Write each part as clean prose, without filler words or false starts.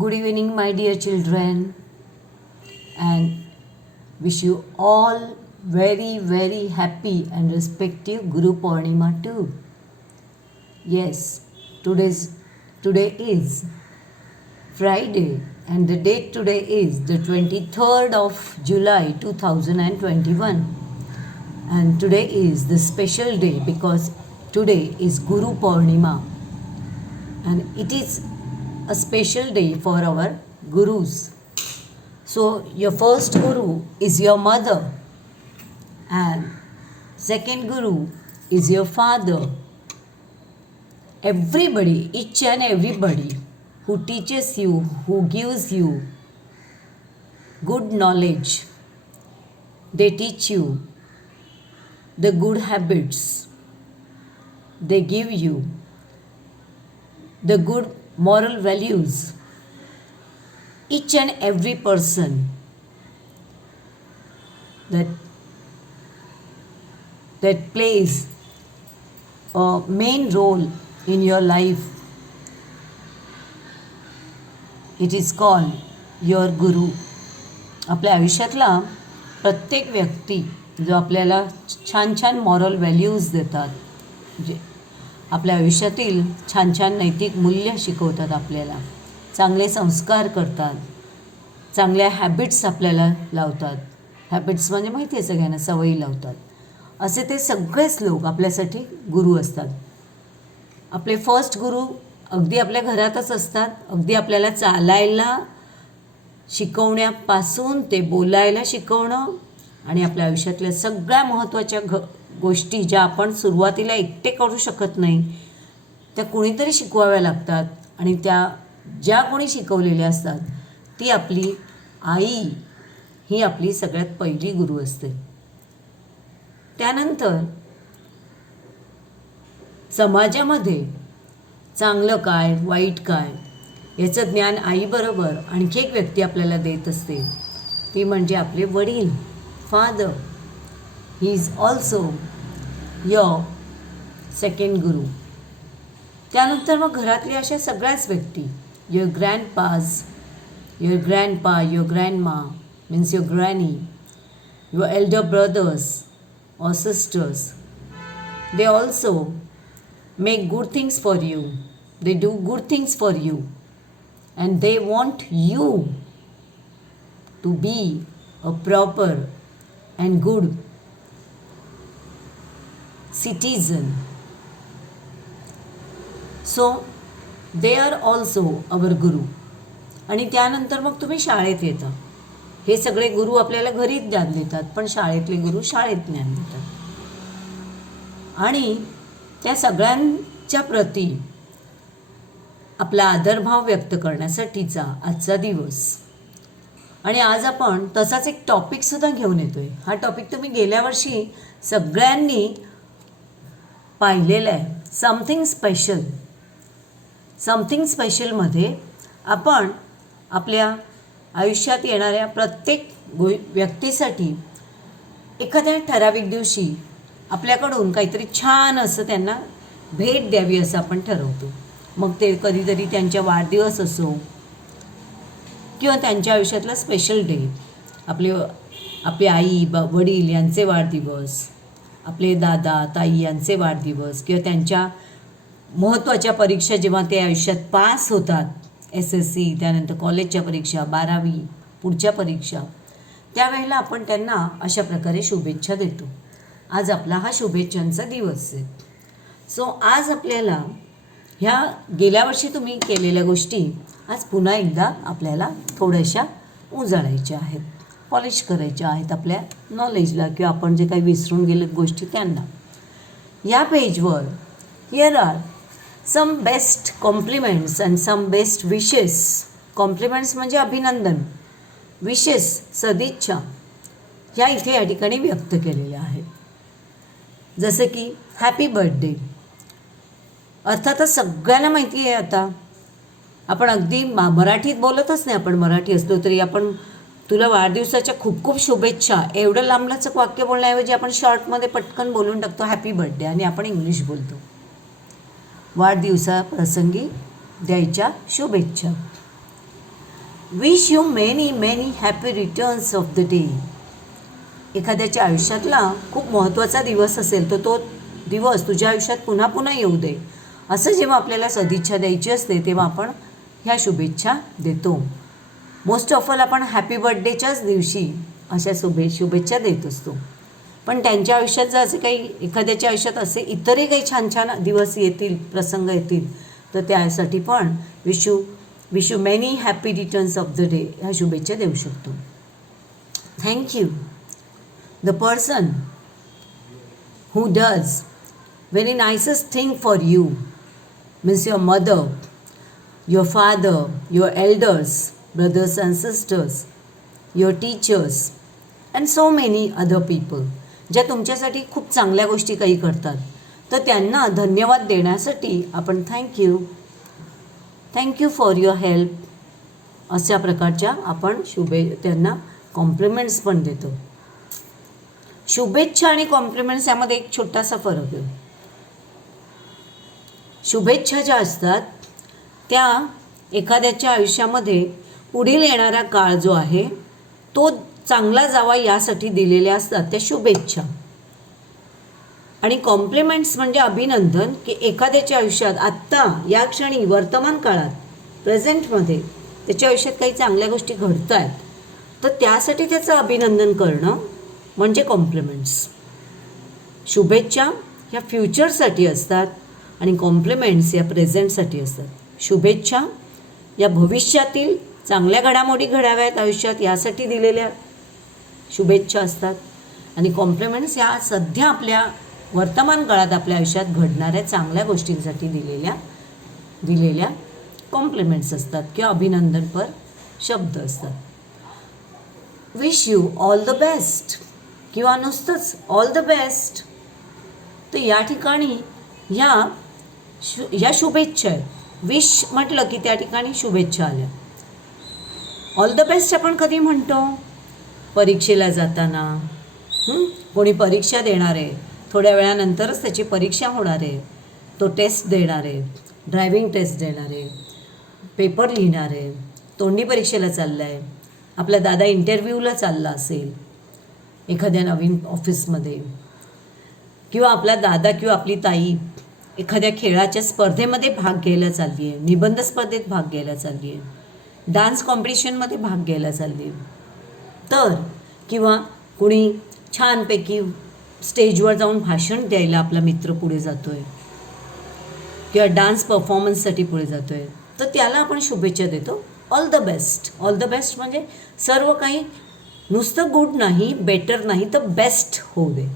Good evening, my dear children, and wish you all very happy and respective Guru Purnima too. Yes, today is Friday, and the date today is the 23rd of July 2021. And today is the special day because today is Guru Purnima, and it is a special day for our gurus. So your first guru is your mother, and second guru is your father. Everybody, each and everybody who teaches you, who gives you good knowledge, they teach you the good habits, they give you the good moral values. Each and every person that plays a main role in your life, it is called your guru. आपल्या आयुष्यातला प्रत्येक व्यक्ती जो आपल्याला छान छान moral values देतात, जे आपल्या आयुष्यातील छान छान नैतिक मूल्य शिकवतात, आपल्याला चांगले संस्कार करतात, चांगल्या हॅबिट्स आपल्याला लावतात. हॅबिट्स म्हणजे माहिती आहे सगळ्यांना, सवयी लावतात. असे ते सगळेच लोक आपल्यासाठी गुरु असतात. आपले फर्स्ट गुरु अगदी आपल्या घरातच असतात. अगदी आपल्याला चालायला शिकवण्यापासून ते बोलायला शिकवणं आणि आपल्या आयुष्यातल्या सगळ्या महत्त्वाच्या गोष्टी ज्या आपण सुरुवातीला एकटे करू शकत नाही, त्या कुणीतरी शिकवाव्या लागतात. आणि त्या ज्या कोणी शिकवलेल्या असतात ती आपली आई ही आपली सगळ्यात पहिली गुरु असते. त्यानंतर समाजामध्ये चांगलं काय वाईट काय याचं ज्ञान आईबरोबर आणखी एक व्यक्ती आपल्याला देत असते, ती म्हणजे आपले वडील, father. He is also your second guru. त्यानंतर मग घरातल्या अशा सगळ्याच व्यक्ती, your grandpas, your grandpa, your grandma means your granny, your elder brothers or sisters, they also make good things for you, they do good things for you, and they want you to be a proper and good citizen. So they are also our guru. आणि त्यानंतर मग तुम्ही शाळेत येता. हे सगळे गुरु आपल्याला घरी ज्ञान देतात, पण शाळेतले गुरु शाळेत ज्ञान देतात. आणि त्या सगळ्यांच्या प्रती आपला आदरभाव व्यक्त करण्यासाठीचा आजचा दिवस. आणि आज आपण तसाच एक टॉपिकसुद्धा घेऊन येतो आहे. हा टॉपिक तुम्ही गेल्या वर्षी सगळ्यांनी पाहिलेला आहे, समथिंग स्पेशल. समथिंग स्पेशलमध्ये आपण आपल्या आयुष्यात येणाऱ्या प्रत्येक व्यक्तीसाठी एखाद्या ठराविक दिवशी आपल्याकडून काहीतरी छान असं त्यांना भेट द्यावी असं आपण ठरवतो. मग ते कधीतरी त्यांच्या वाढदिवस असो किंवा त्यांच्या आयुष्यातला स्पेशल डे, आपले आई वडील यांचे वाढदिवस, आपले दादा ताई यांचे वाढदिवस, किंवा त्यांच्या महत्त्वाच्या परीक्षा जेव्हा ते आयुष्यात पास होतात, SSC, त्यानंतर कॉलेजच्या परीक्षा, 12वी, पुढच्या परीक्षा, त्यावेळेला आपण त्यांना अशा प्रकारे शुभेच्छा देतो. आज आपला हा शुभेच्छांचा दिवस आहे. सो आज आपल्याला ह्या गेल्या वर्षी तुम्ही केलेल्या गोष्टी आज पुन्हा एकदा आपल्याला थोड्याशा उजाळायच्या आहेत, पॉलिश करायच्या आहेत आपल्या नॉलेजला, किंवा आपण जे काही विसरून गेलेत गोष्टी त्यांना. या पेजवर here are some best compliments and some best wishes. Compliments म्हणजे अभिनंदन, विशेस सदिच्छा ह्या इथे या ठिकाणी व्यक्त केलेल्या आहेत. जसं की हॅपी बर्थडे. अर्थातच सगळ्यांना माहिती आहे, आता आपण अगदी मराठीत बोलतच नाही, आपण मराठी असलो तरी आपण तुला वाढदिवसाच्या खूप खूप शुभेच्छा एवढं लांबलचक वाक्य बोलण्याऐवजी आपण शॉर्टमध्ये पटकन बोलून टाकतो हॅपी बर्थडे, आणि आपण इंग्लिश बोलतो. वाढदिवसाप्रसंगी द्यायच्या शुभेच्छा. Wish you many many happy returns of the day. एखाद्याच्या आयुष्यातला खूप महत्त्वाचा दिवस असेल तर तो दिवस तुझ्या आयुष्यात पुन्हा पुन्हा येऊ दे, असं जेव्हा आपल्याला सदिच्छा द्यायची असते तेव्हा आपण ह्या शुभेच्छा देतो. मोस्ट ऑफ ऑल आपण हॅपी बर्थडेच्याच दिवशी अशा शुभेच्छा देत असतो. पण त्यांच्या आयुष्यात जर असे काही एखाद्याच्या आयुष्यात असे इतरही काही छान छान दिवस येतील, प्रसंग येतील, तर त्यासाठी पण wish you many happy returns of the day ह्या शुभेच्छा देऊ शकतो. Thank you. The person who does very nicest thing for you means your mother, your father, your elders, brothers and sisters, your teachers and so many other people, ज्या तुमच्यासाठी खूप चांगल्या गोष्टी काही करतात, तर त्यांना धन्यवाद देण्यासाठी आपण थँक्यू फॉर युअर हेल्प अशा प्रकारच्या आपण त्यांना कॉम्प्लिमेंट्स पण देतो. शुभेच्छा आणि कॉम्प्लिमेंट्स यामध्ये एक छोटासा फरक आहे. शुभेच्छा ज्या असतात त्या एखाद्याच्या आयुष्यामध्ये पुढील येणारा काळ जो आहे तो चांगला जावा यासाठी दिलेल्या असतात त्या शुभेच्छा. आणि कॉम्प्लिमेंट्स म्हणजे अभिनंदन, की एखाद्याच्या आयुष्यात आत्ता या क्षणी वर्तमान काळात प्रेझेंटमध्ये त्याच्या आयुष्यात काही चांगल्या गोष्टी घडत आहेत तर त्यासाठी त्याचं अभिनंदन करणं म्हणजे कॉम्प्लिमेंट्स. शुभेच्छा ह्या फ्युचरसाठी असतात आणि कॉम्प्लिमेंट्स या प्रेझेंटसाठी असतात. शुभेच्छा या भविष्यातील चांगल्या घडामोडी घडाव्यात आयुष्यात यासाठी दिलेल्या शुभेच्छा असतात आणि कॉम्प्लिमेंट्स या सध्या आपल्या वर्तमान काळात आपल्या आयुष्यात घडणाऱ्या चांगल्या गोष्टींसाठी दिलेल्या कॉम्प्लिमेंट्स असतात किंवा अभिनंदनपर शब्द असतात. Wish you all the best किंवा नुसतंच ऑल द बेस्ट. तर या ठिकाणी या शुभेच्छा आहेत. विश म्हटलं की त्या ठिकाणी शुभेच्छा आल्या. ऑल द बेस्ट आपण कधी म्हणतो? परीक्षेला जाताना. कोणी परीक्षा देणार आहे, थोड्या वेळानंतरच त्याची परीक्षा होणार आहे, तो टेस्ट देणार आहे, ड्रायव्हिंग टेस्ट देणार आहे, पेपर लिहिणार आहे, तोंडी परीक्षेला चालला आहे, आपला दादा इंटरव्ह्यूला चालला असेल एखाद्या नवीन ऑफिसमध्ये, किंवा आपला दादा किंवा आपली ताई एखाद्या खेळाच्या स्पर्धेमध्ये भाग घ्यायला चालली आहे, निबंध स्पर्धेत भाग घ्यायला चालली आहे, डान्स कॉम्पिटिशनमध्ये भाग घ्यायला चालली आहे, तर किंवा कुणी छानपैकी स्टेजवर जाऊन भाषण द्यायला आपला मित्र पुढे जातो आहे किंवा डान्स परफॉर्मन्ससाठी पुढे जातो आहे, तर त्याला आपण शुभेच्छा देतो. All the best. All the best म्हणजे सर्व काही नुसतं गुड नाही, बेटर नाही, तर बेस्ट होऊ दे,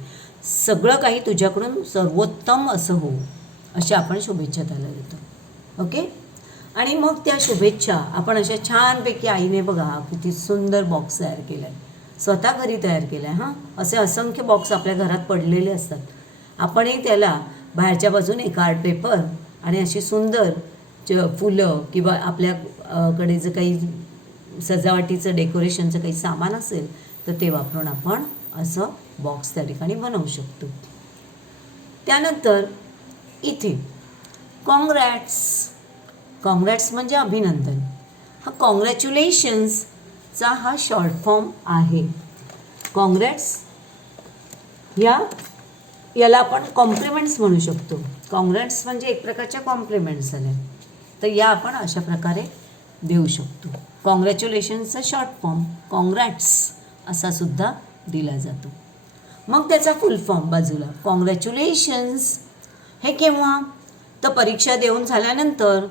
सगळं काही तुझ्याकडून सर्वोत्तम असं होऊ, अशा आपण शुभेच्छा त्याला देतो. ओके. आणि मग त्या शुभेच्छा आपण अशा छानपैकी आईने बघा किती सुंदर बॉक्स तयार केला आहे, स्वतः घरी तयार केला आहे. असे असंख्य बॉक्स आपल्या घरात पडलेले असतात. आपणही त्याला बाहेरच्या बाजूने कार्ड पेपर आणि अशी सुंदर फुलं किंवा आपल्याकडे जर काही सजावटीचं डेकोरेशनचं काही सामान असेल तर ते वापरून आपण असं बॉक्स त्या ठिकाणी बनवू शकतो. त्यानंतर इथे कॉंग्रॅट्स म्हणजे अभिनंदन. कॉंग्रॅच्युलेशन्सचा हा शॉर्ट फॉर्म आहे. कॉंग्रॅट्स याला आपण कॉम्प्लिमेंट्स म्हणू शकतो. कॉंग्रॅट्स म्हणजे एक प्रकारच्या कॉम्प्लिमेंट्स झाल्या, तर या आपण अशा प्रकारे देऊ शकतो. कॉंग्रॅच्युलेशन्सचा शॉर्ट फॉर्म कॉंग्रॅट्स असा सुद्धा दिला जातो. मग त्याचा फुल फॉर्म बाजूला. कॉंग्रॅच्युलेशन्स हे केव्हा? तर परीक्षा देऊन झाल्यानंतर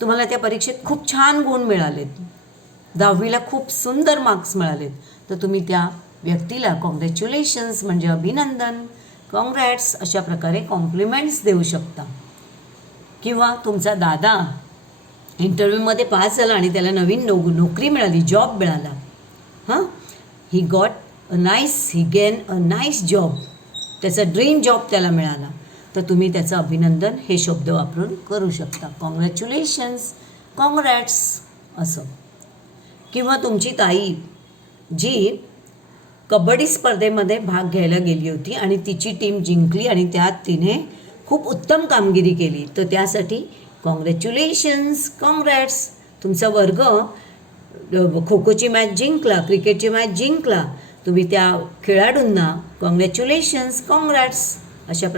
तुम्हाला त्या परीक्षेत खूप छान गुण मिळालेत, 10वीला खूप सुंदर मार्क्स मिळालेत, तर तुम्ही त्या व्यक्तीला कॉंग्रॅच्युलेशन्स म्हणजे अभिनंदन, कॉंग्रॅट्स अशा प्रकारे कॉम्प्लिमेंट्स देऊ शकता. किंवा तुमचा दादा इंटरव्ह्यूमध्ये पास झाला आणि त्याला नवीन नोकरी मिळाली, जॉब मिळाला, ही गेन अ नाईस जॉब, त्याचा ड्रीम जॉब त्याला मिळाला, तर तुम्ही त्याचं अभिनंदन हे शब्द वापरून करू शकता. कॉंग्रॅच्युलेशन्स, कॉंग्रॅट्स असं. किंवा तुमची ताई जी कबड्डी स्पर्धेमध्ये भाग घ्यायला गेली होती आणि तिची टीम जिंकली आणि त्यात तिने खूप उत्तम कामगिरी केली, तर त्यासाठी कॉंग्रॅच्युलेशन्स, कॉंग्रॅट्स. तुमचा वर्ग खो खोची मॅच जिंकला, क्रिकेटची मॅच जिंकला, तुम्ही त्या खेळाडूंना कॉंग्रॅच्युलेशन्स, कॉंग्रॅट्स अशा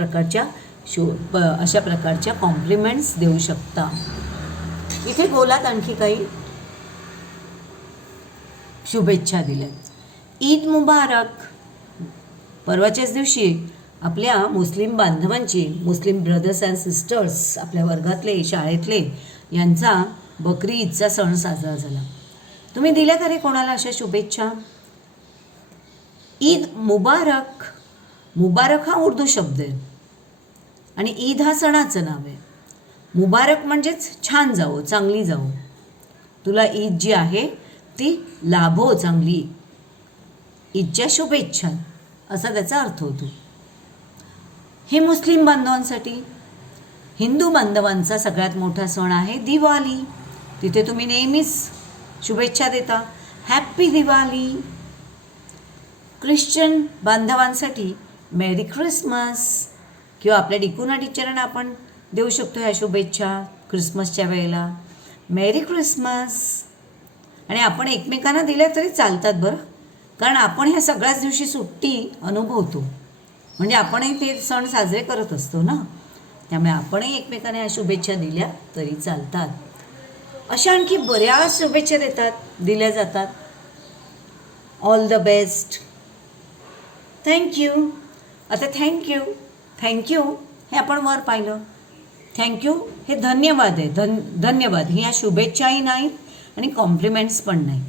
प्रकारच्या कॉम्प्लिमेंट्स देऊ शकता. इथे बोलात आणखी काही शुभेच्छा दिल्यात. ईद मुबारक. परवाच्याच दिवशी आपल्या मुस्लिम बांधवांची, मुस्लिम ब्रदर्स अँड सिस्टर्स, आपल्या वर्गातले, शाळेतले यांचा बकरी ईदचा सण साजरा झाला. तुम्ही दिल्या का रे कोणाला अशा शुभेच्छा? ईद मुबारक. मुबारक हा उर्दू शब्द आहे आणि ईद हा सणाचं नाव आहे. मुबारक म्हणजेच छान जावो, चांगली जावो, तुला ईद जी आहे ती लाभो चांगली, ईदच्या शुभेच्छा असा त्याचा अर्थ होतो. हे मुस्लिम बांधवांसाठी. हिंदू बांधवांचा सगळ्यात मोठा सण आहे दिवाळी. तिथे तुम्ही नेहमीच शुभेच्छा देता, हॅप्पी दिवाळी. ख्रिश्चन बांधवांसाठी मेरी ख्रिसमस, किंवा आपल्या डिकुना टीचरांना आपण देऊ शकतो ह्या शुभेच्छा ख्रिसमसच्या वेळेला, मेरी ख्रिसमस. आणि आपण एकमेकांना दिल्या तरी चालतात बरं, कारण आपण ह्या सगळ्याच दिवशी सुट्टी अनुभवतो, म्हणजे आपणही ते सण साजरे करत असतो ना, त्यामुळे आपणही एकमेकांना ह्या शुभेच्छा दिल्या तरी चालतात. अशा आणखी बऱ्याच शुभेच्छा दिल्या जातात. All the best, thank you. आता थँक्यू हे आपण वर पाहिलं. थँक्यू हे धन्यवाद आहे. धन्यवाद ही या शुभेच्छाही नाहीत आणि कॉम्प्लिमेंट्स पण नाही.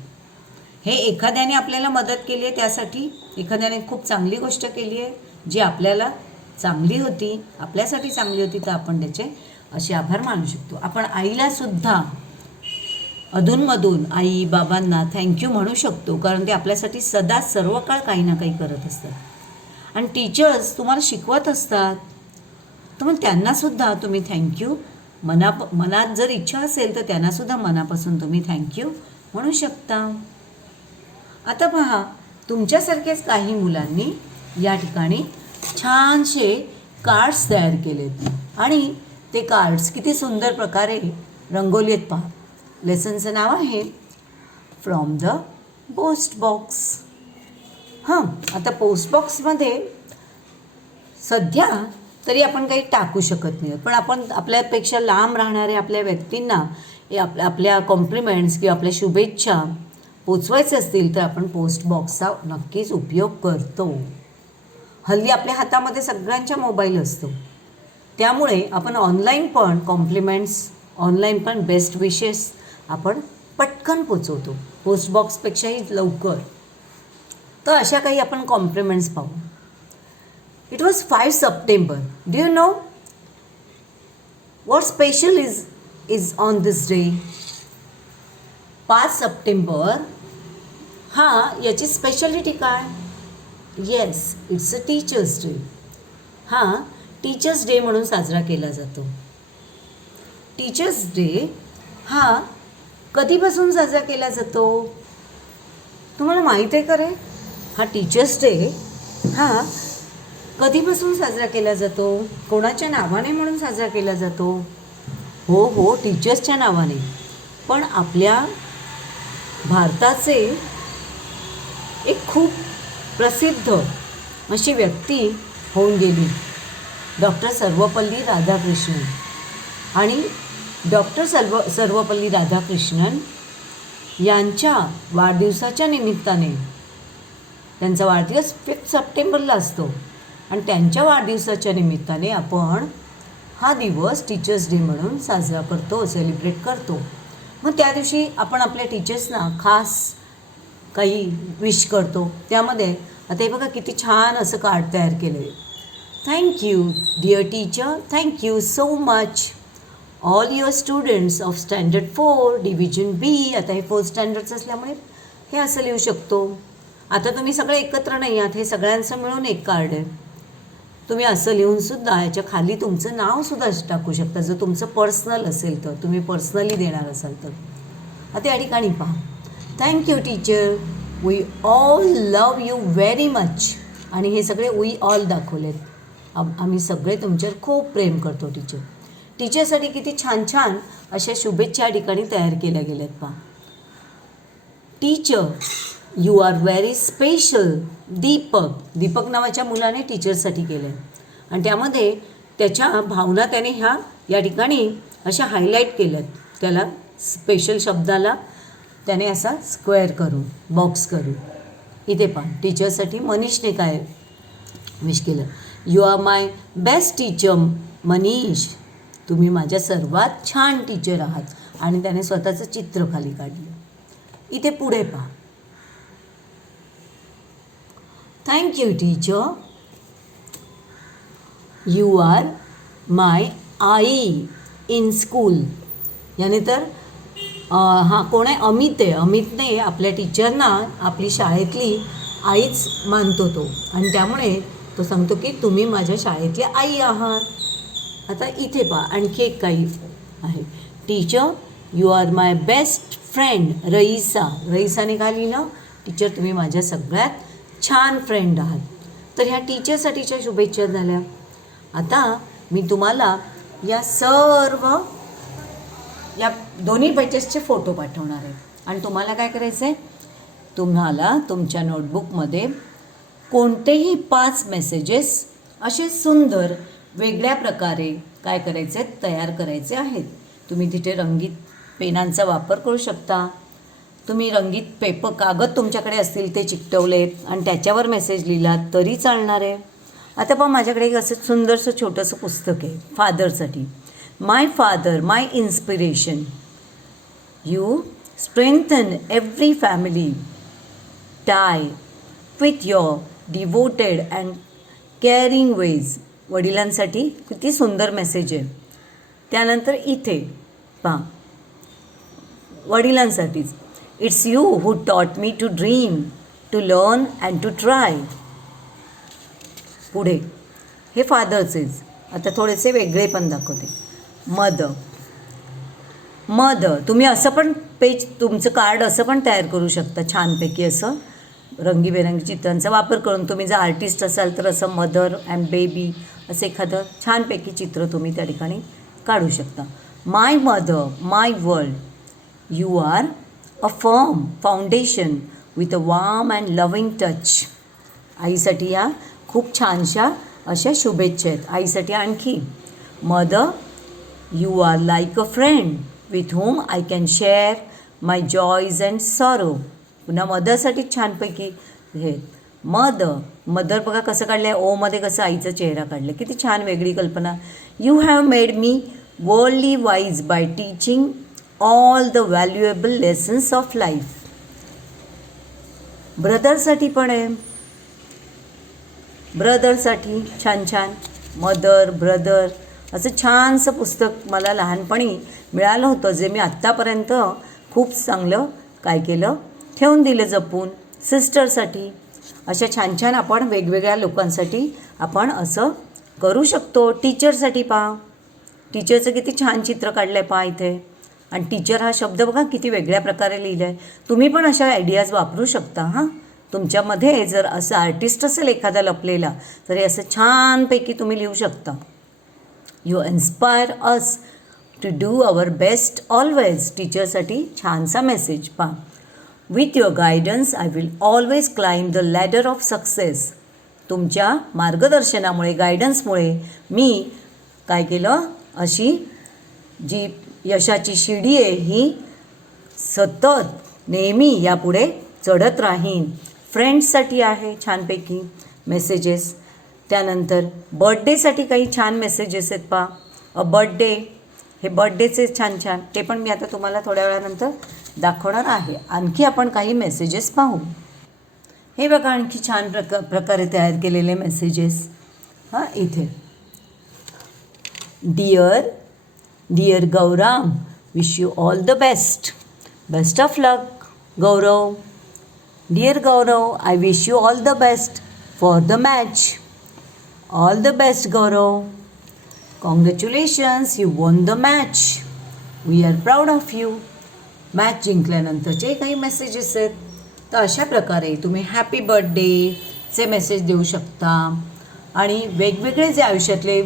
हे एखाद्याने आपल्याला मदत केली आहे, त्यासाठी एखाद्याने खूप चांगली गोष्ट केली आहे जी आपल्याला चांगली होती, आपल्यासाठी चांगली होती, तर आपण त्याचे असे आभार मानू शकतो. आपण आईलासुद्धा अधूनमधून आई बाबांना थँक्यू म्हणू शकतो, कारण ते आपल्यासाठी सदा सर्व काळ काही ना काही करत असतात. आणि टीचर्स तुम्हाला शिकवत असतात, तर मग त्यांनासुद्धा तुम्ही थँक्यू मनात जर इच्छा असेल तर त्यांनासुद्धा मनापासून तुम्ही थँक्यू म्हणू शकता. आता पहा, तुमच्यासारखेच काही मुलांनी या ठिकाणी छानसे कार्ड्स तयार केलेत आणि ते कार्ड्स किती सुंदर प्रकारे रंगवली आहेत पहा. लेसनचं नाव आहे फ्रॉम द पोस्ट बॉक्स. आता पोस्ट बॉक्समध्ये सध्या तरी आपण काही टाकू शकत नाही, पण आपण आपल्यापेक्षा लांब राहणाऱ्या आपल्या व्यक्तींना आपल्या कॉम्प्लिमेंट्स किंवा आपल्या शुभेच्छा पोचवायचे असतील तर आपण पोस्ट बॉक्सचा नक्कीच उपयोग करतो. हल्ली आपल्या हातामध्ये सगळ्यांच्या मोबाईल असतो, त्यामुळे आपण ऑनलाईन पण कॉम्प्लिमेंट्स, ऑनलाईन पण बेस्ट विशेस आपण पटकन पोचवतो, पोस्ट बॉक्सपेक्षाही लवकर. तर अशा काही आपण कॉम्प्लिमेंट्स पाहू. It was 5 September. Do you know what special is on this day? 5 September याची स्पेशालिटी काय? Yes, it's a teachers day. Teachers day म्हणून साजरा केला जातो. टीचर्स डे कधीपासून साजरा केला जातो तुम्हाला माहीत आहे का रे? टीचर्स डे कधीपासून साजरा केला जातो? कोणाच्या नावाने म्हणून साजरा केला जातो? हो, टीचर्सच्या नावाने. पण आपल्या भारताचे एक खूप प्रसिद्ध अशी व्यक्ती होऊन गेली, डॉक्टर सर्वपल्ली राधाकृष्णन. आणि डॉक्टर सर्वपल्ली राधाकृष्णन यांच्या वाढदिवसाच्या निमित्ताने, त्यांचा वाढदिवस 5 सप्टेंबरला असतो, आणि त्यांच्या वाढदिवसाच्या निमित्ताने आपण हा दिवस टीचर्स डे म्हणून साजरा करतो, सेलिब्रेट करतो. मग त्या दिवशी आपण आपल्या टीचर्सना खास काही विश करतो. त्यामध्ये आता हे बघा किती छान असं कार्ड तयार केलं आहे. Thank you dear teacher, thank you so much all your students of standard 4 division B. आता हे 4th स्टँडर्डचं असल्यामुळे हे असं लिहू शकतो. आता तुम्ही सगळे एकत्र नाही आहात, हे सगळ्यांचं मिळून एक कार्ड आहे. तुम्ही असं लिहूनसुद्धा याच्या खाली तुमचं नावसुद्धा टाकू शकता, जर तुमचं पर्सनल असेल तर, तुम्ही पर्सनली देणार असाल तर. आता या ठिकाणी पहा, thank you teacher, we all love you very much. आणि हे सगळे वी ऑल दाखवलेत. आम्ही सगळे तुमच्यावर खूप प्रेम करतो टीचर. टीचरसाठी किती छान छान अशा शुभेच्छा या ठिकाणी तयार केल्या गेल्यात पहा. Teacher you are very special. Deepak नावाच्या मुलाने टीचरसाठी केलं आहे आणि त्यामध्ये त्याच्या भावना त्याने या ठिकाणी अशा हायलाईट केल्यात. त्याला स्पेशल शब्दाला त्याने असा स्क्वेअर करून बॉक्स करून इथे पहा टीचरसाठी मनीषने काय विश केलं. You are my best teacher Manish. तुम्ही माझ्या सर्वात छान टीचर आहात. आणि त्याने स्वतःचं चित्र खाली काढलं. इथे पुढे पहा. Thank you teacher. You are my aai in school. याने तर कोण आहे, अमित आहे. अमितने आपल्या टीचरना आपली शाळेतली आईच मानतो तो आणि त्यामुळे तो सांगतो की तुम्ही माझ्या शाळेतली आई आहात. आता इथे पहा आणखी एक काही आहे. Teacher you are my best friend रईसाने काय लिहिलं. टीचर तुम्ही माझ्या सगळ्यात छान फ्रेंड आहात. तर ह्या टीचरसाठीच्या शुभेच्छा झाल्या. आता मी तुम्हाला या सर्व या दोन्ही बॅचेसचे फोटो पाठवणार आहे आणि तुम्हाला काय करायचं आहे, तुम्हाला तुमच्या नोटबुकमध्ये कोणतेही 5 मेसेजेस असे सुंदर वेगळ्या प्रकारे काय करायचे तयार करायचे आहेत. तुम्ही तिथे रंगीत पेनांचा वापर करू शकता. तुम्ही रंगीत कागद तुमच्याकडे असतील ते चिकटवलेत आणि त्याच्यावर मेसेज लिहिलात तरी चालणार आहे. आता पण माझ्याकडे एक असं सुंदरसं छोटंसं पुस्तक आहे फादरसाठी. My father my inspiration. You strengthen every family tie with your devoted and caring ways. वडिलांसाठी किती सुंदर मेसेज आहे. त्यानंतर इथे पहा वडिलांसाठीच. It's you who taught me to dream to learn and to try. पुढे हे फादरचेच. आता थोडेसे वेगळे पण दाखवते. मदर तुम्ही असं पण पेज तुमचं कार्ड असं पण तयार करू शकता छानपैकी. असं रंगीबेरंगी चित्रांचा वापर करून तुम्ही जर आर्टिस्ट असाल तर असं मदर अँड बेबी असं एखादं छानपैकी चित्र तुम्ही त्या ठिकाणी काढू शकता. My mother my world. You are a firm foundation with a warm and loving touch. आईसाठी या खूप छानशा अशा शुभेच्छा आहेत. आईसाठी आणखी mother you are like a friend with home I can share my joys and sorrow. पुन्हा मदरसाठी छानपैकी हे मदर बघा कसं काढलं आहे. ओमध्ये कसं आईचा चेहरा काढला. किती छान वेगळी कल्पना. You have made me worldly wise by teaching all the valuable lessons of life. ब्रदरसाठी पण आहे. ब्रदरसाठी छान छान मदर ब्रदर असं छानसं पुस्तक मला लहानपणी मिळालं होतं जे मी आत्तापर्यंत खूप चांगलं काय केलं ठेवून दिलं जपून. सिस्टरसाठी अशा छान छान आपण वेगवेगळ्या लोकांसाठी आपण असं करू शकतो. टीचरसाठी पहा टीचरचं किती छान चित्र काढलं आहे पहा इथे. आणि टीचर हा शब्द बघा किती वेगळ्या प्रकारे लिहिलं आहे. तुम्ही पण अशा आयडियाज वापरू शकता. हां तुमच्यामध्ये जर असं आर्टिस्ट असेल एखादा लपलेला तर हे असं छानपैकी तुम्ही लिहू शकता. You inspire us to do our best always. टीचरसाठी छानसा मेसेज पहा. With your guidance I will always climb the ladder of success. तुमच्या मार्गदर्शनामुळे गायडन्समुळे मी काय केलं अशी जी यशाची शिडी आहे ही सतत नेहमी यापुढे चढत राहीन. फ्रेंड्ससाठी आहे छानपैकी मेसेजेस. त्यानंतर बर्थडेसाठी काही छान मेसेजेस आहेत पहा. बर्थडे हे बर्थडेचे छान छान ते पण मी आता तुम्हाला थोड्या वेळानंतर दाखवणार आहे. आणखी आपण काही मेसेजेस पाहू. हे बघा आणखी छान प्रकारे तयार केलेले मेसेजेस. हां इथे dear Gaurav wish you all the best of luck Gaurav. Dear Gaurav I wish you all the best for the match. All the best Gaurav. Congratulations you won the match. We are proud of you. Match जिंकल्यानंतरचे काही messages आहेत. तर अशा प्रकारे तुम्ही happy बर्थडेचे message देऊ शकता आणि वेगवेगळे जे आयुष्यातले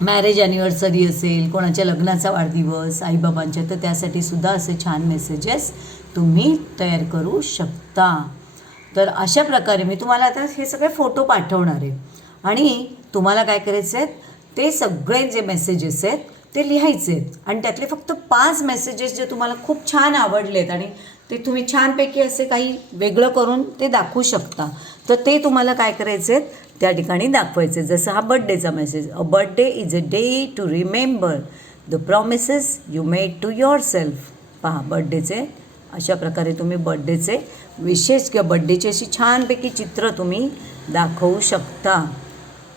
मॅरेज ॲनिव्हर्सरी असेल, कोणाच्या लग्नाचा वाढदिवस, आईबाबांच्या, तर त्यासाठी सुद्धा असे छान मेसेजेस तुम्ही तयार करू शकता. तर अशा प्रकारे मी तुम्हाला आता हे सगळे फोटो पाठवणार आहे आणि तुम्हाला काय करायचे आहेत, ते सगळे जे मेसेजेस आहेत ते लिहायचे आहेत आणि त्यातले फक्त 5 मेसेजेस जे तुम्हाला खूप छान आवडलेत आणि ते तुम्ही छानपैकी असे काही वेगळं करून ते दाखवू शकता, तर ते तुम्हाला काय करायचे आहेत त्या ठिकाणी दाखवायचे. जसं हा बड्डेचा message, a birthday is a day to remember the promises you made to your self. पहा, बड्डेचे अशा प्रकारे तुम्ही बड्डेचे विशेष किंवा बड्डेची अशी छानपैकी चित्र तुम्ही दाखवू शकता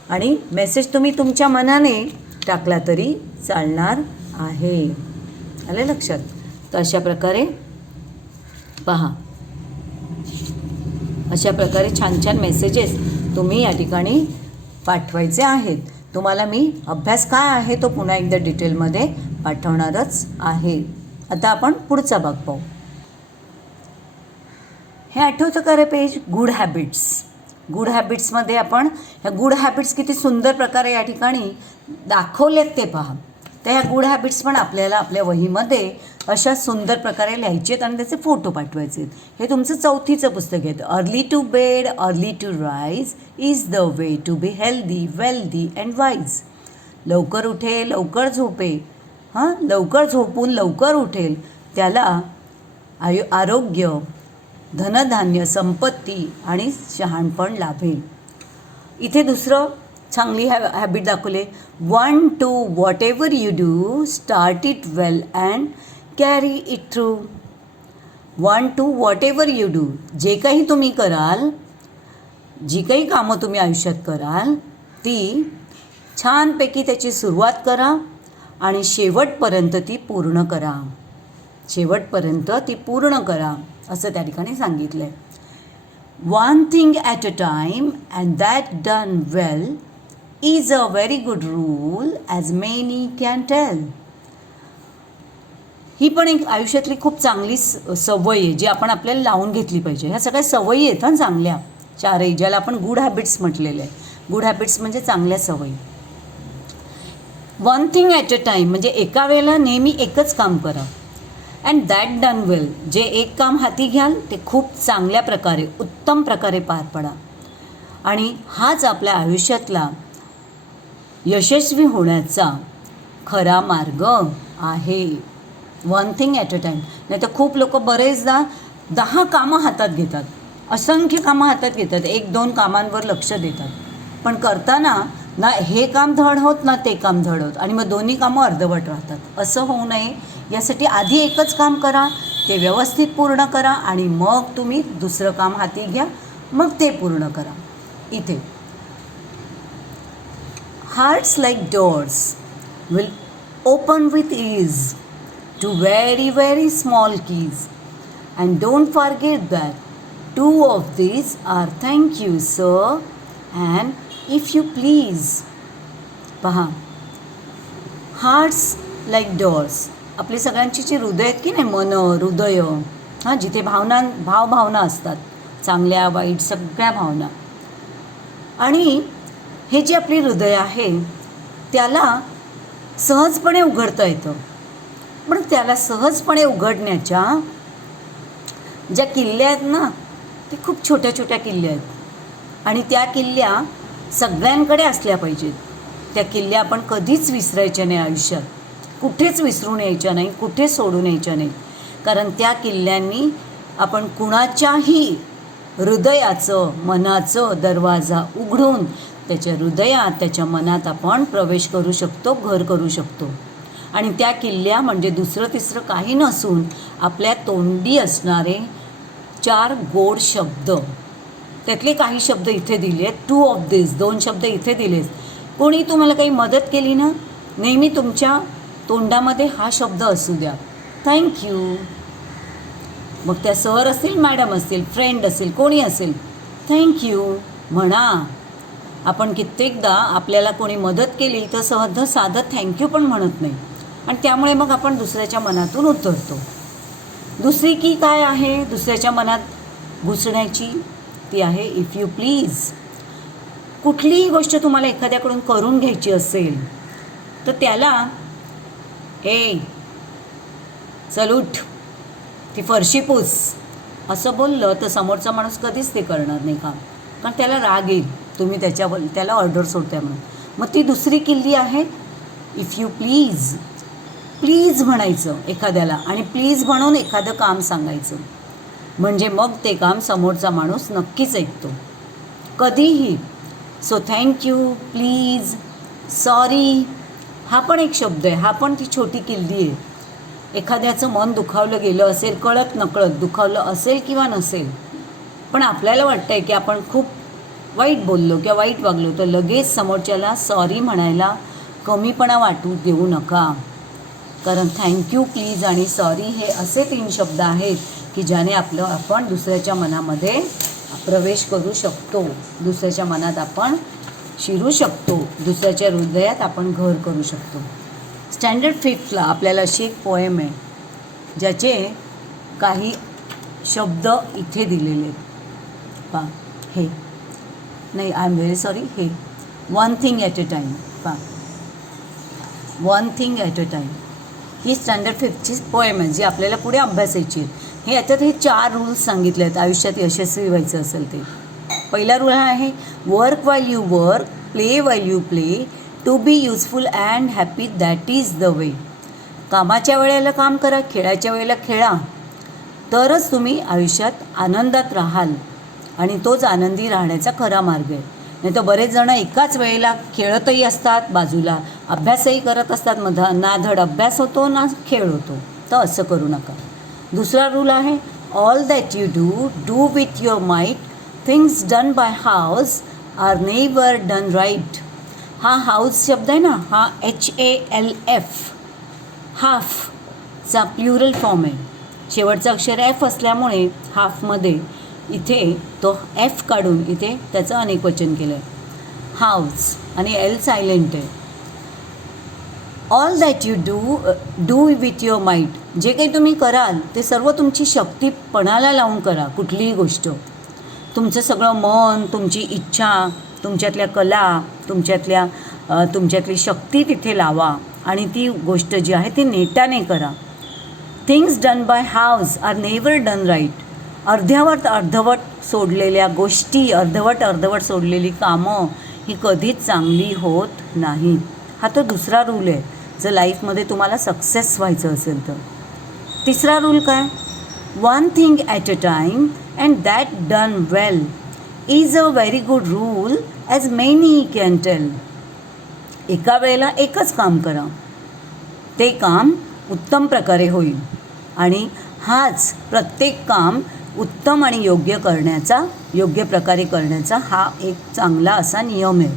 आणि मेसेज तुम्ही तुमच्या मनाने टाकला तरी चालणार आहे. आलं लक्षात? तर अशा प्रकारे पहा, अशा प्रकारे छान छान मेसेजेस तुम्ही या ठिकाणी पाठवायचे आहेत. तुम्हाला मी अभ्यास काय आहे तो पुन्हा एकदा डिटेलमध्ये पाठवणारच आहे. आता आपण पुढचा भाग पाहू. हे आठवतं का रे पेज, गुड हॅबिट्स. गुड हॅबिट्समध्ये आपण ह्या गुड हॅबिट्स किती सुंदर प्रकारे या ठिकाणी दाखवलेत ते पहा. तर ह्या गुड हॅबिट्स पण आपल्याला आपल्या वहीमध्ये अशा सुंदर प्रकारे लिहायचे आहेत आणि त्याचे फोटो पाठवायचे आहेत. हे तुमचं 4थीचं पुस्तक आहे. Early to bed, early to rise is the way to be healthy, wealthy and wise. लवकर उठे, लवकर झोपे, लवकर झोपून लवकर उठेल त्याला आरोग्य, धनधान्य, संपत्ती आणि शहाणपण लाभेल. इथे दुसरं चांगली हॅबिट दाखवले. 1 2 what ever you do start it well and carry it through. 1 2 what ever you do, जे काही तुम्ही कराल, जी काही कामं तुम्ही आयुष्यात कराल ती छानपैकी त्याची सुरुवात करा आणि शेवटपर्यंत ती पूर्ण करा. शेवटपर्यंत ती पूर्ण करा असं त्या ठिकाणी सांगितलं आहे. 1 thing at a time and that done well is a very good rule as many can tell. ही पण एक आयुष्यातली खूप चांगली सवय आहे जी आपण आपल्याला लावून घेतली पाहिजे. ह्या सगळ्या सवयी आहेत चांगल्या, 4 ज्याला आपण गुड हॅबिट्स म्हटलेले आहे. गुड हॅबिट्स म्हणजे चांगल्या सवयी. 1 थिंग ॲट अ टाईम म्हणजे एका वेळेला नेहमी एकच काम करा. अँड दॅट डन वेल, जे एक काम हाती घ्याल ते खूप चांगल्या प्रकारे, उत्तम प्रकारे पार पडा. आणि हाच आपल्या आयुष्यातला यशस्वी होण्याचा खरा मार्ग आहे. 1 थिंग ॲट अ टाईम. नाही तर खूप लोक बरेचदा 10 कामं हातात घेतात, असंख्य कामं हातात घेतात, 1-2 कामांवर लक्ष देतात, पण करताना ना हे काम धड होत ना ते काम धड होत आणि मग दोन्ही कामं अर्धवट राहतात. असं होऊ नये यासाठी आधी एकच काम करा, ते व्यवस्थित पूर्ण करा आणि मग तुम्ही दुसरं काम हाती घ्या, मग ते पूर्ण करा. इथे hearts like doors will open with ease to very very small keys and don't forget that 2 of these are thank you sir and if you please. पहा, हार्ट्स लाईक डोअर्स, आपली सगळ्यांची जी हृदय आहेत की नाही, मन, हृदय, जिथे भावभावना असतात, चांगल्या वाईट सगळ्या भावना, आणि हे जे आपली हृदय आहे त्याला सहजपणे उघडता येतं. पण त्याला सहजपणे उघडण्याच्या ज्या किल्ल्या आहेत ना, ते खूप छोट्या छोट्या किल्ल्या आहेत आणि त्या किल्ल्या सगळ्यांकडे असल्या पाहिजेत. त्या किल्ल्या आपण कधीच विसरायच्या नाही आयुष्यात, कुठेच विसरून यायच्या नाही, कुठे सोडून यायच्या नाही. कारण त्या किल्ल्यांनी आपण कुणाच्याही हृदयाचं, मनाचं दरवाजा उघडून त्याच्या हृदयात, त्याच्या मनात आपण प्रवेश करू शकतो, घर करू शकतो. आणि त्या किल्ल्या म्हणजे दुसरं तिसरं काही नसून आपल्या तोंडी असणारे 4 गोड शब्द. त्यातले काही शब्द इथे दिले आहेत. 2 ऑफ दिस, 2 शब्द इथे दिलेत. कोणी तुम्हाला काही मदत केली ना, नेहमी तुमच्या तोंडामध्ये हा शब्द असू द्या, थँक्यू. मग त्या सर असतील, मॅडम असतील, फ्रेंड असेल, कोणी असेल, थँक्यू म्हणा. आपण कित्येकदा आपल्याला कोणी मदत केली तर साधं थँक्यू पण म्हणत नाही आणि त्यामुळे मग आपण दुसऱ्याच्या मनातून उतरतो. दुसरी की काय आहे दुसऱ्याच्या मनात घुसण्याची, ती आहे इफ यू प्लीज. कुठलीही गोष्ट तुम्हाला एखाद्याकडून करून घ्यायची असेल तर त्याला चल उठ, ती फरशी पुस असं बोललं तर समोरचा माणूस कधीच ते करणार नाही काम, कारण त्याला राग येईल तुम्ही त्याला ऑर्डर सोडताय म्हणून. मग ती दुसरी किल्ली आहे, इफ यू प्लीज. प्लीज म्हणायचं एखाद्याला आणि प्लीज म्हणून एखादं काम सांगायचं, म्हणजे मग ते काम समोरचा माणूस नक्कीच ऐकतो कधीही. सो थँक्यू, प्लीज, सॉरी हा पण एक शब्द आहे, हा पण ती छोटी किल्ली आहे. एखाद्याचं मन दुखावलं गेलं असेल, कळत नकळत दुखावलं असेल किंवा नसेल, पण आपल्याला वाटतं आहे की आपण खूप वाईट बोललो किंवा वाईट वागलो, तर लगेच समोरच्याला सॉरी म्हणायला कमीपणा वाटू देऊ नका. कारण थँक्यू, प्लीज आणि सॉरी हे असे 3 शब्द आहेत की ज्याने आपण दुसऱ्याच्या मनामध्ये प्रवेश करू शकतो, दुसऱ्याच्या मनात आपण शिरू शकतो, दुसऱ्याच्या हृदयात आपण घर करू शकतो. स्टँडर्ड 5ला आपल्याला अशी एक पोएम आहे ज्याचे काही शब्द इथे दिलेले आहेत. पा हे नाही, आय एम व्हेरी सॉरी, हे one thing at a time. पा one thing at a time ही स्टँडर्ड 5ची पोएम आहे जी आपल्याला पुढे अभ्यासायची आहे. हे याच्यात हे 4 रूल्स सांगितले आहेत आयुष्यात यशस्वी व्हायचं असेल ते. पहिला रूल हा आहे, work while you work, play while you play, to be useful and happy, that is the way. कामाच्या वेळेला काम करा, खेळाच्या वेळेला खेळा, तरच तुम्ही आयुष्यात आनंदात राहाल आणि तोच आनंदी राहण्याचा खरा मार्ग आहे. नाही तर बरेच जण एकाच वेळेला खेळतही असतात, बाजूला अभ्यासही करत असतात, ना धड अभ्यास होतो ना खेळ होतो, तर असं करू नका. दुसरा रूल आहे, all that you do, do with your might, things done by halves are never done right. हा हाऊस शब्द आहे ना, हा HALF, हाफचा प्लुरल फॉर्म आहे. शेवटचं अक्षर F असल्यामुळे हाफमध्ये इथे तो F काढून इथे त्याचं अनेकवचन केलं आहे, हाऊस, आणि L सायलेंट आहे. All that you do with your might, जे काही तुम्ही कराल ते सर्व तुमची शक्ती पणाला लावून करा. कुठलीही गोष्ट तुमचं सगळं मन, तुमची इच्छा, तुमच्यातल्या कला, तुमच्यातली शक्ती तिथे लावा आणि ती गोष्ट जी आहे ती नेटाने करा. Things done by halves are never done right. अर्धवट सोडलेल्या गोष्टी, अर्धवट सोडलेली कामं ही कधीच चांगली होत नाहीत. हा तो दुसरा रूल आहे जर लाईफमध्ये तुम्हाला सक्सेस व्हायचं असेल तर. तिसरा रूल काय, one thing at a time and that done well is a very good rule as many can tell. एका वेळेला एकच काम करा, ते काम उत्तम प्रकारे होईल आणि हाच प्रत्येक काम उत्तम आणि योग्य प्रकारे करण्याचा हा एक चांगला असा नियम आहे.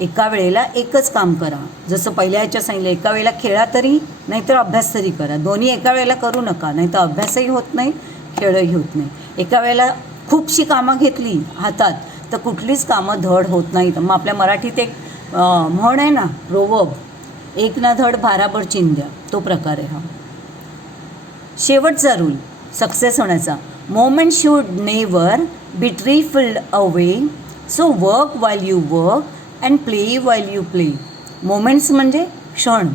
एका वेळेला एकच काम करा. जसं पहिल्या ह्याच्या सांगितलं, एका वेळेला खेळा तरी, नाहीतर अभ्यास तरी करा. दोन्ही एका वेळेला करू नका, नाहीतर अभ्यासही होत नाही, खेळही होत नाही. एका वेळेला खूपशी कामं घेतली हातात तर कुठलीच कामं धड होत नाहीत. मग आपल्या मराठीत एक म्हण आहे ना, प्रोवर्ब, एक ना धड भाराभर चिंध्या, तो प्रकार आहे हा. शेवटचा रूल सक्सेस होण्याचा, moment should never be trifled away, so work while you work and play while you play. Moments म्हणजे क्षण.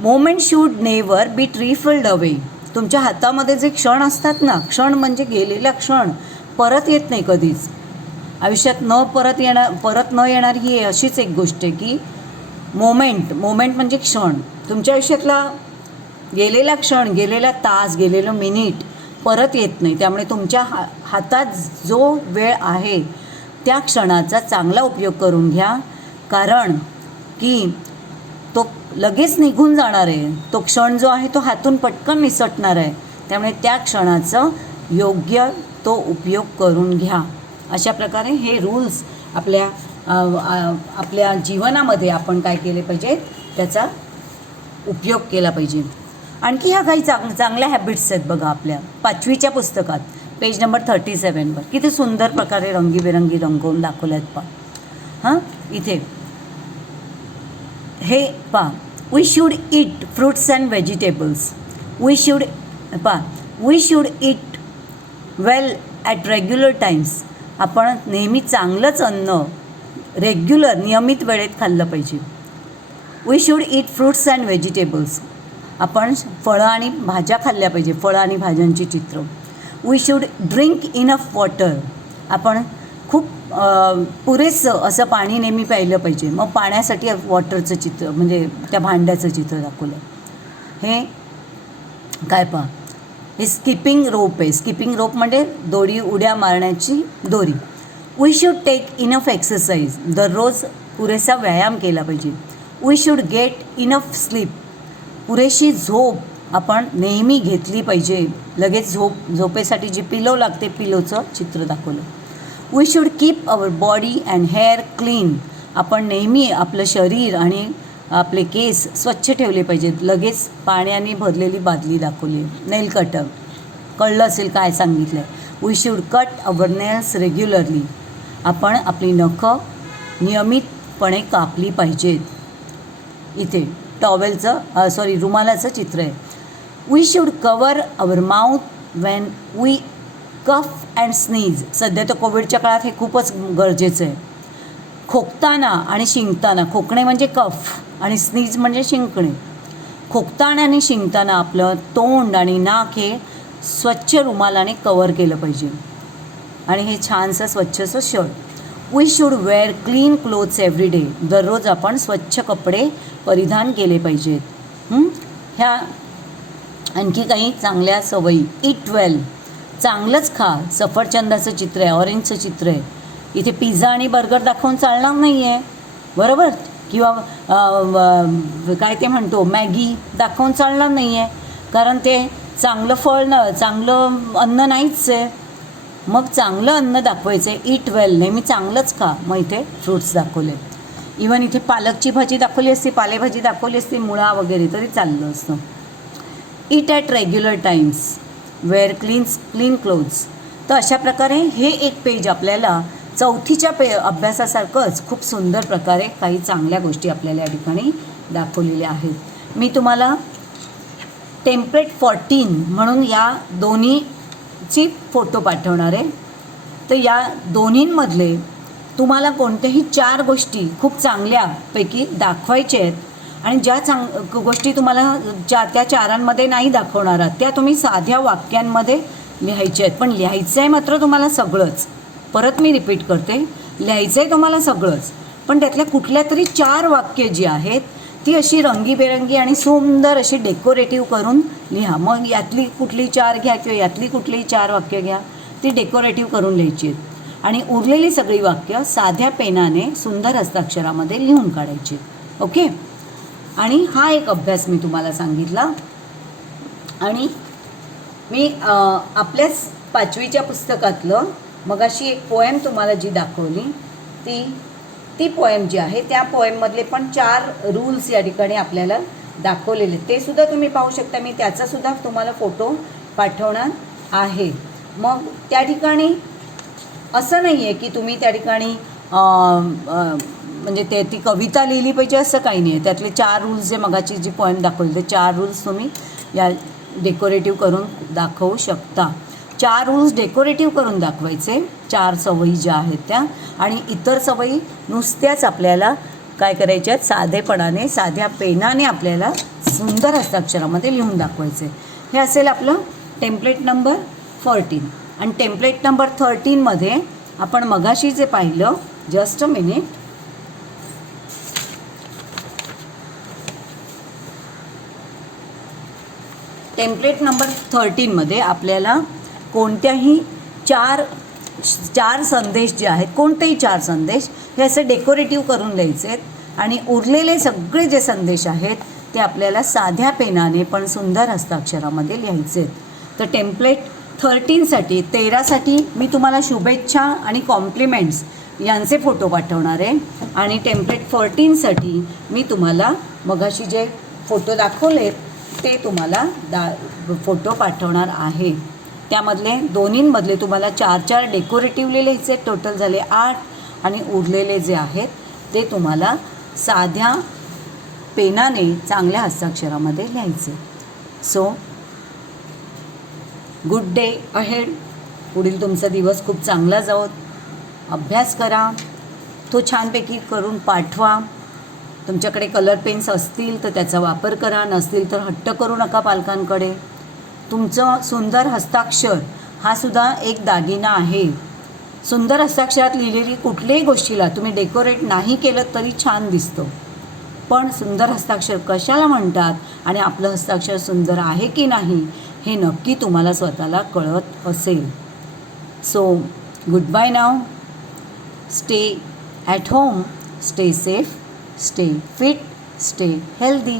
Moment should never be trifled away. तुमच्या हातामध्ये जे क्षण असतात ना, क्षण म्हणजे गेलेला क्षण परत येत नाही कधीच. आयुष्यात परत न येणार ही अशीच एक गोष्ट आहे की मोमेंट म्हणजे क्षण. तुमच्या आयुष्यातला गेलेला क्षण, गेलेला तास, गेलेलं मिनिट परत येत नाही. त्यामुळे तुमच्या हातात जो वेळ आहे त्या क्षणाचा चांगला उपयोग करून घ्या, कारण की तो लगेच निघून जाणार आहे. तो क्षण जो आहे तो हातून पटकन निसटणार आहे. त्यामुळे त्या क्षणाचं योग्य तो उपयोग करून घ्या. अशा प्रकारे हे रूल्स आपल्या जीवनामध्ये आपण काय केले पाहिजे, त्याचा उपयोग केला पाहिजे. आणखी ह्या काही चांगल्या हॅबिट्स आहेत बघा आपल्या 5वीच्या पुस्तकात पेज नंबर 37वर. किती सुंदर प्रकारे रंगीबेरंगी रंगवून दाखवल्यात पा. हां, इथे हे पा, we should eat fruits and vegetables. We should eat well at regular times. आपण नेहमी चांगलंच अन्न नियमित वेळेत खाल्लं पाहिजे. We should eat fruits and vegetables. आपण फळं आणि भाज्या खाल्ल्या पाहिजे, फळं आणि भाज्यांची चित्र. We should drink enough water. आपण खूप पुरेसं असं पाणी नेहमी प्यायलं पाहिजे. मग पाण्यासाठी वॉटरचं चित्र म्हणजे त्या भांड्याचं चित्र दाखवलं. हे काय पहा, हे स्किपिंग रोप आहे. स्किपिंग रोप म्हणजे दोरी उड्या मारण्याची दोरी. We should take enough exercise. दररोज पुरेसा व्यायाम केला पाहिजे. We should get enough sleep. पुरेशी झोप आपण नेहमी घेतली पाहिजे. लगेच झोपेसाठी जी पिलो लागते, पिलोचं चित्र दाखवलं. We should keep our body and hair clean. आपण नेहमी आपलं शरीर आणि आपले केस स्वच्छ ठेवले पाहिजेत. लगेच पाण्याने भरलेली बादली दाखवली. नेल कटर, कळलं असेल काय सांगितलं आहे. We should cut our nails regularly. आपण आपली नखं नियमितपणे कापली पाहिजेत. इथे टॉवेलचं रुमालाचं चित्र आहे. We should cover our mouth when we cough and sneeze. सध्या तर कोविडच्या काळात हे खूपच गरजेचं आहे. खोकताना आणि शिंकताना, खोकणे म्हणजे कफ आणि स्नीज म्हणजे शिंकणे. खोकताना आणि शिंकताना आपलं तोंड आणि नाक हे स्वच्छ रुमालाने कवर केलं पाहिजे. आणि हे छानसं स्वच्छचं shirt. We should wear clean clothes every day. दररोज आपण स्वच्छ कपडे परिधान केले पाहिजेत. ह्या आणखी काही चांगल्या सवयी. ईट वेल. चांगलंच खा. सफरचंदाचं चित्र आहे, ऑरेंजचं चित्र आहे. इथे पिझ्झा आणि बर्गर दाखवून चालणार नाही आहे, बरोबर? किंवा काय ते म्हणतो मॅगी दाखवून चालणार नाही आहे, कारण ते चांगलं फळ चांगलं अन्न नाहीच आहे. मग चांगलं अन्न दाखवायचं आहे. ईट वेल, नेहमी चांगलंच खा. मग इथे फ्रूट्स दाखवले. इवन इथे पालकची भाजी दाखवली असती, पालेभाजी दाखवली असती, मुळा वगैरे, तरी चाललं असतं. Eat at regular times. Wear clean clothes. तर अशा प्रकारे हे एक पेज आपल्याला चौथीच्या अभ्यासासारखंच खूप सुंदर प्रकारे काही चांगल्या गोष्टी आपल्याला या ठिकाणी दाखवलेल्या आहेत. मी तुम्हाला टेम्पलेट 14 म्हणून या दोन्हीची फोटो पाठवणार आहे. तर या दोन्हींमधले तुम्हाला कोणत्याही 4 गोष्टी खूप चांगल्यापैकी दाखवायच्या आहेत. आणि ज्या गोष्टी तुम्हाला त्या 4 नाही दाखवणार आहात त्या तुम्ही साध्या वाक्यांमध्ये लिहायच्या आहेत. पण लिहायचं आहे मात्र तुम्हाला सगळंच. परत मी रिपीट करते, लिहायचं आहे तुम्हाला सगळंच, पण त्यातल्या कुठल्या तरी 4 वाक्य जी आहेत ती अशी रंगीबेरंगी आणि सुंदर अशी डेकोरेटिव्ह करून लिहा. मग यातली कुठली 4 घ्या किंवा यातली कुठलीही 4 वाक्य घ्या, ती डेकोरेटिव्ह करून लिहायची आहेत. आणि उरलेली सगळी वाक्य साध्या पेनाने सुंदर हस्ताक्षरामध्ये लिहून काढायची. ओके. आणि हा एक अभ्यास मी तुम्हाला सांगितला. आणि मी आपल्याच 5वीच्या पुस्तकातलं मगाशी एक पोएम तुम्हाला जी दाखवली ती पोएम जी आहे त्या पोएममधले पण 4 रूल्स या ठिकाणी आपल्याला दाखवलेले, ते सुद्धा तुम्ही पाहू शकता. मी त्याचासुद्धा तुम्हाला फोटो पाठवणार आहे. मग त्या ठिकाणी असं नाही आहे की तुम्ही त्या ठिकाणी म्हणजे ती कविता लिहिली पाहिजे असं काही नाही आहे. त्यातले 4 रूल्स जे मगाची जी पोएम दाखवली ते 4 रूल्स तुम्ही या डेकोरेटिव्ह करून दाखवू शकता. 4 रूल्स डेकोरेटिव्ह करून दाखवायचे. 4 सवयी ज्या आहेत त्या, आणि इतर सवयी नुसत्याच आपल्याला काय करायच्या आहेत, साधेपणाने साध्या पेनाने आपल्याला सुंदर हस्ताक्षरामध्ये लिहून दाखवायचे. हे असेल आपलं टेम्पलेट नंबर 14. आणि टेम्पलेट नंबर 13मध्ये आपण मगाशी जे पाहिलं, just a minute, template number 13मध्ये आपल्याला कोणत्याही 4 संदेश जे आहेत, कोणतेही 4 संदेश हे असे डेकोरेटिव्ह करून द्यायचे आहेत. आणि उरलेले सगळे जे संदेश आहेत ते आपल्याला साध्या पेनाने पण सुंदर हस्ताक्षरामध्ये लिहायचे आहेत. तर टेम्पलेट 13साठी 13साठी मी तुम्हाला शुभेच्छा आणि कॉम्प्लिमेंट्स यांचे फोटो पाठवणार आहे. आणि टेम्पलेट 14साठी मी तुम्हाला मगाशी जे फोटो दाखवलेत ते तुम्हाला फोटो पाठवणार आहे. त्यामधले दोन्हींमधले तुम्हाला 4 डेकोरेटिव्हले लिहायचे, टोटल झाले 8. आणि उरलेले जे आहेत ते तुम्हाला साध्या पेनाने चांगल्या हस्ताक्षरामध्ये लिहायचे. So good day ahead. पुढील तुमचा दिवस खूप चांगला जावो. अभ्यास करा, तो छानपैकी करून पाठवा. तुमच्याकडे कलर पेन्स असतील तर त्याचा वापर करा, नसतील तर हट्ट करू नका पालकांकडे. तुमचं सुंदर हस्ताक्षर हा सुद्धा एक दागिना आहे. सुंदर हस्ताक्षरात लिहिलेली कुठल्याही गोष्टीला तुम्ही डेकोरेट नाही केलं तरी छान दिसतं. पण सुंदर हस्ताक्षर कशाला म्हणतात आणि आपलं हस्ताक्षर सुंदर आहे की नाही हे नक्की तुम्हाला स्वतःला कळत असेल. So goodbye now. Stay at home, stay safe, stay fit, stay healthy.